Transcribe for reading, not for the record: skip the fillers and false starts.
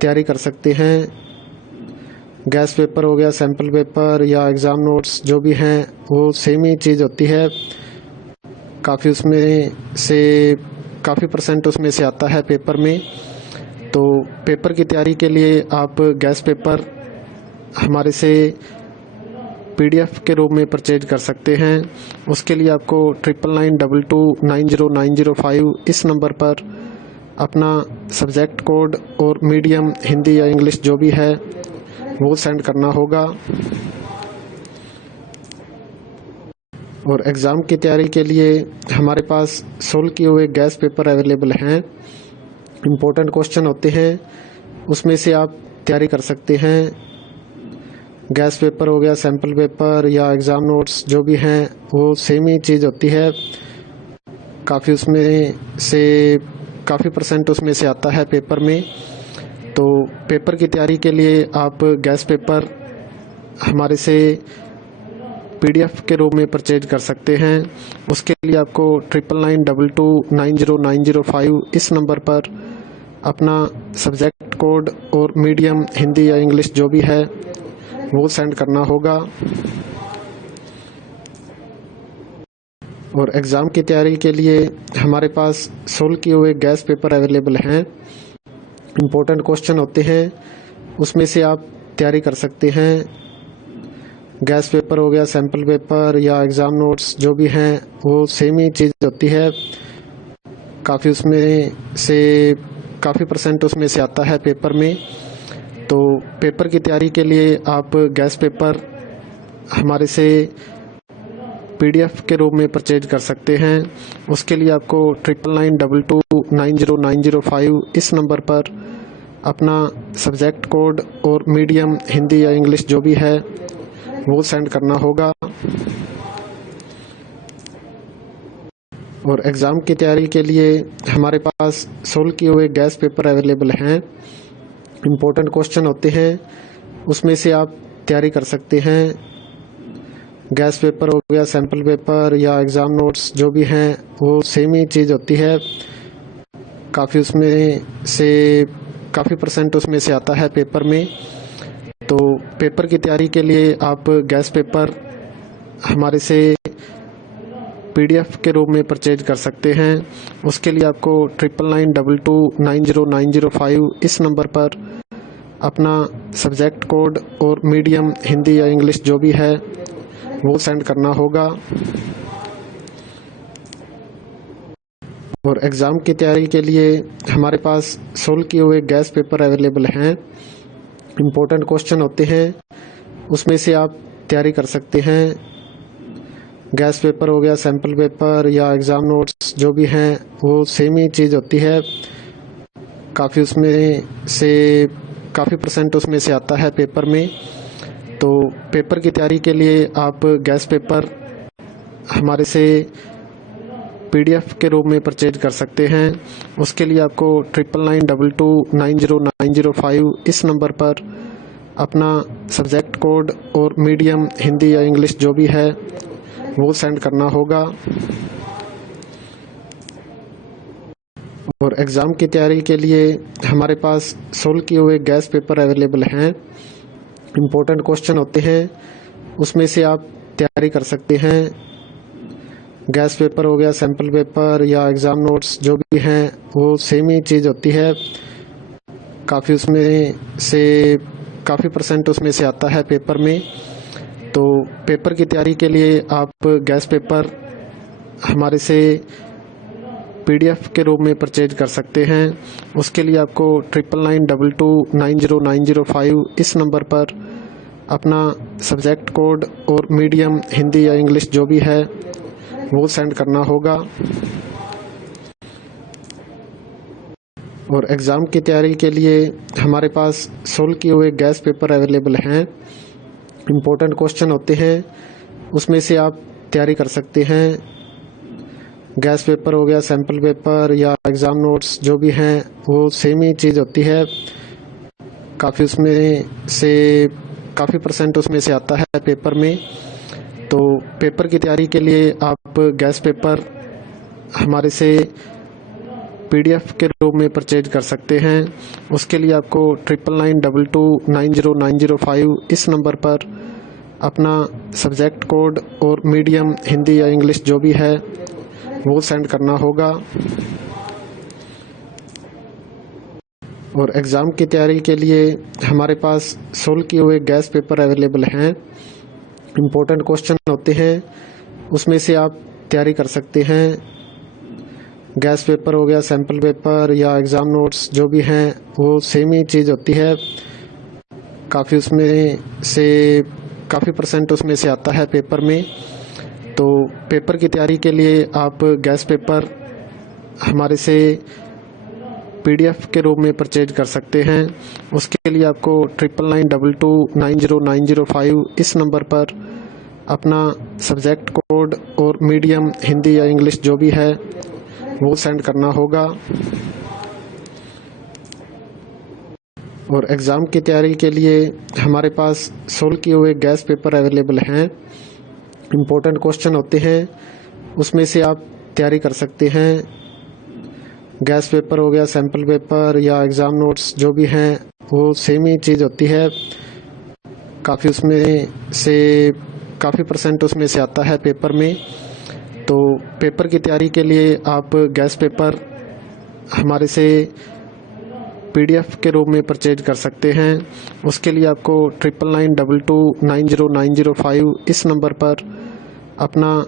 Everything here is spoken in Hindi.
तैयारी कर सकते हैं। गैस पेपर हो गया, सैम्पल पेपर या एग्ज़ाम नोट्स जो भी हैं वो सेम ही चीज़ होती है। काफ़ी परसेंट उसमें से आता है पेपर में। तो पेपर की तैयारी के लिए आप गैस पेपर हमारे से PDF के रूप में परचेज कर सकते हैं। उसके लिए आपको 9992290905 इस नंबर पर अपना सब्जेक्ट कोड और मीडियम हिंदी या इंग्लिश जो भी है वो सेंड करना होगा। और एग्ज़ाम की तैयारी के लिए हमारे पास सोल्व किए हुए गैस पेपर अवेलेबल हैं। इम्पोर्टेंट क्वेश्चन होते हैं, उसमें से आप तैयारी कर सकते हैं। गैस पेपर हो गया, सैम्पल पेपर या एग्ज़ाम नोट्स जो भी हैं वो सेम ही चीज़ होती है। काफ़ी परसेंट उसमें से आता है पेपर में। तो पेपर की तैयारी के लिए आप गैस पेपर हमारे से PDF के रूप में परचेज कर सकते हैं। उसके लिए आपको 9992290905 इस नंबर पर अपना सब्जेक्ट कोड और मीडियम हिंदी या इंग्लिश जो भी है वो सेंड करना होगा। और एग्ज़ाम की तैयारी के लिए हमारे पास सोल्व किए हुए गैस पेपर अवेलेबल हैं। इम्पोर्टेंट क्वेश्चन होते हैं, उसमें से आप तैयारी कर सकते हैं। गैस पेपर हो गया, सैम्पल पेपर या एग्ज़ाम नोट्स जो भी हैं वो सेम ही चीज़ होती है। काफ़ी परसेंट उसमें से आता है पेपर में। तो पेपर की तैयारी के लिए आप गैस पेपर हमारे से PDF के रूप में परचेज कर सकते हैं। उसके लिए आपको 9992290905 इस नंबर पर अपना सब्जेक्ट कोड और मीडियम हिंदी या इंग्लिश जो भी है वो सेंड करना होगा। और एग्ज़ाम की तैयारी के लिए हमारे पास सोल्व किए हुए गैस पेपर अवेलेबल हैं। इम्पोर्टेंट क्वेश्चन होते हैं, उसमें से आप तैयारी कर सकते हैं। गैस पेपर हो गया, सैम्पल पेपर या एग्ज़ाम नोट्स जो भी हैं वो सेम ही चीज़ होती है। काफ़ी परसेंट उसमें से आता है पेपर में। तो पेपर की तैयारी के लिए आप गैस पेपर हमारे से PDF के रूप में परचेज कर सकते हैं। उसके लिए आपको 9992290905 इस नंबर पर अपना सब्जेक्ट कोड और मीडियम हिंदी या इंग्लिश जो भी है वो सेंड करना होगा। और एग्ज़ाम की तैयारी के लिए हमारे पास सोल्व किए हुए गैस पेपर अवेलेबल हैं। इम्पोर्टेंट क्वेश्चन होते हैं, उसमें से आप तैयारी कर सकते हैं। गैस पेपर हो गया, सैम्पल पेपर या एग्ज़ाम नोट्स जो भी हैं वो सेम ही चीज़ होती है। काफ़ी परसेंट उसमें से आता है पेपर में। तो पेपर की तैयारी के लिए आप गैस पेपर हमारे से PDF के रूप में परचेज कर सकते हैं। उसके लिए आपको 9992290905 इस नंबर पर अपना सब्जेक्ट कोड और मीडियम हिंदी या इंग्लिश जो भी है वो सेंड करना होगा। और एग्ज़ाम की तैयारी के लिए हमारे पास सोल्व किए हुए गैस पेपर अवेलेबल हैं। इम्पोर्टेंट क्वेश्चन होते हैं, उसमें से आप तैयारी कर सकते हैं। गैस पेपर हो गया, सैम्पल पेपर या एग्ज़ाम नोट्स जो भी हैं वो सेम ही चीज़ होती है। काफ़ी परसेंट उसमें से आता है पेपर में। तो पेपर की तैयारी के लिए आप गैस पेपर हमारे से PDF के रूप में परचेज कर सकते हैं। उसके लिए आपको 9992290905 इस नंबर पर अपना सब्जेक्ट कोड और मीडियम हिंदी या इंग्लिश जो भी है वो सेंड करना होगा। और एग्ज़ाम की तैयारी के लिए हमारे पास सोल्व किए हुए गैस पेपर अवेलेबल हैं। इम्पोर्टेंट क्वेश्चन होते हैं, उसमें से आप तैयारी कर सकते हैं। गैस पेपर हो गया, सैम्पल पेपर या एग्ज़ाम नोट्स जो भी हैं वो सेम ही चीज़ होती है। काफ़ी परसेंट उसमें से आता है पेपर में। तो पेपर की तैयारी के लिए आप गैस पेपर हमारे से PDF के रूप में परचेज कर सकते हैं। उसके लिए आपको 9992290905 इस नंबर पर अपना सब्जेक्ट कोड और मीडियम हिंदी या इंग्लिश जो भी है वो सेंड करना होगा। और एग्ज़ाम की तैयारी के लिए हमारे पास सोल्व किए हुए गैस पेपर अवेलेबल हैं। इम्पोर्टेंट क्वेश्चन होते हैं, उसमें से आप तैयारी कर सकते हैं। गैस पेपर हो गया, सैम्पल पेपर या एग्ज़ाम नोट्स जो भी हैं वो सेम ही चीज़ होती है। काफ़ी उसमें से काफ़ी % उसमें से आता है पेपर में। तो पेपर की तैयारी के लिए आप गैस पेपर हमारे से PDF के रूप में परचेज कर सकते हैं। उसके लिए आपको 9992290905 इस नंबर पर अपना सब्जेक्ट कोड और मीडियम हिंदी या इंग्लिश जो भी है वो सेंड करना होगा। और एग्ज़ाम की तैयारी के लिए हमारे पास सोल्व किए हुए गैस पेपर अवेलेबल हैं। इम्पोर्टेंट क्वेश्चन होते हैं, उसमें से आप तैयारी कर सकते हैं। गैस पेपर हो गया, सैम्पल पेपर या एग्ज़ाम नोट्स जो भी हैं वो सेम ही चीज़ होती है। काफ़ी उसमें से काफ़ी % उसमें से आता है पेपर में। तो पेपर की तैयारी के लिए आप गैस पेपर हमारे से PDF के रूप में परचेज कर सकते हैं। उसके लिए आपको 9992290905 इस नंबर पर अपना